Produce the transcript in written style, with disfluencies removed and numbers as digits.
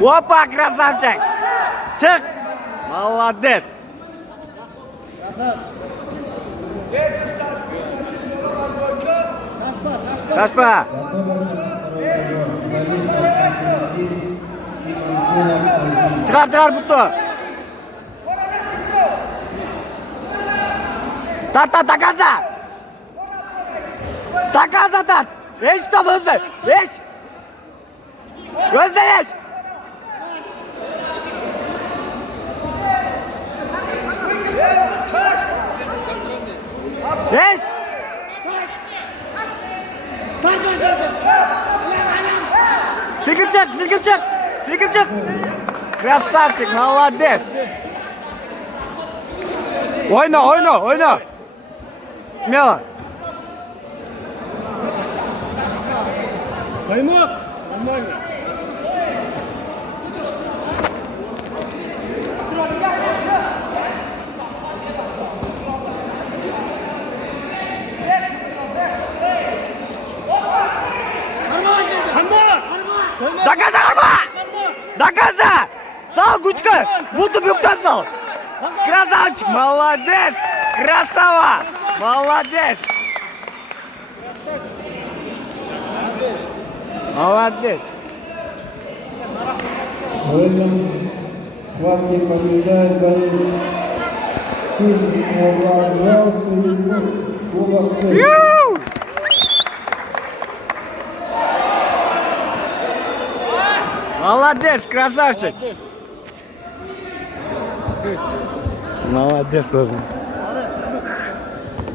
Опа, красавчик! Чек! Молодец! Саспа! Çıkar Butlu! Tart takaza! Takaza tart! Eş tam hızlı! Eş! Gözde eş! Eş! Silkip çık! Красавчик, молодец! Oyna! Смело! Сыймык! Нормально! Доказа! Сал Гучка! Будто бюктан сал! Красавчик! Молодец! Красава! Молодец! Молодец! В этом схватке побеждает боец сыймык. Молодец, красавчик! Молодец тоже.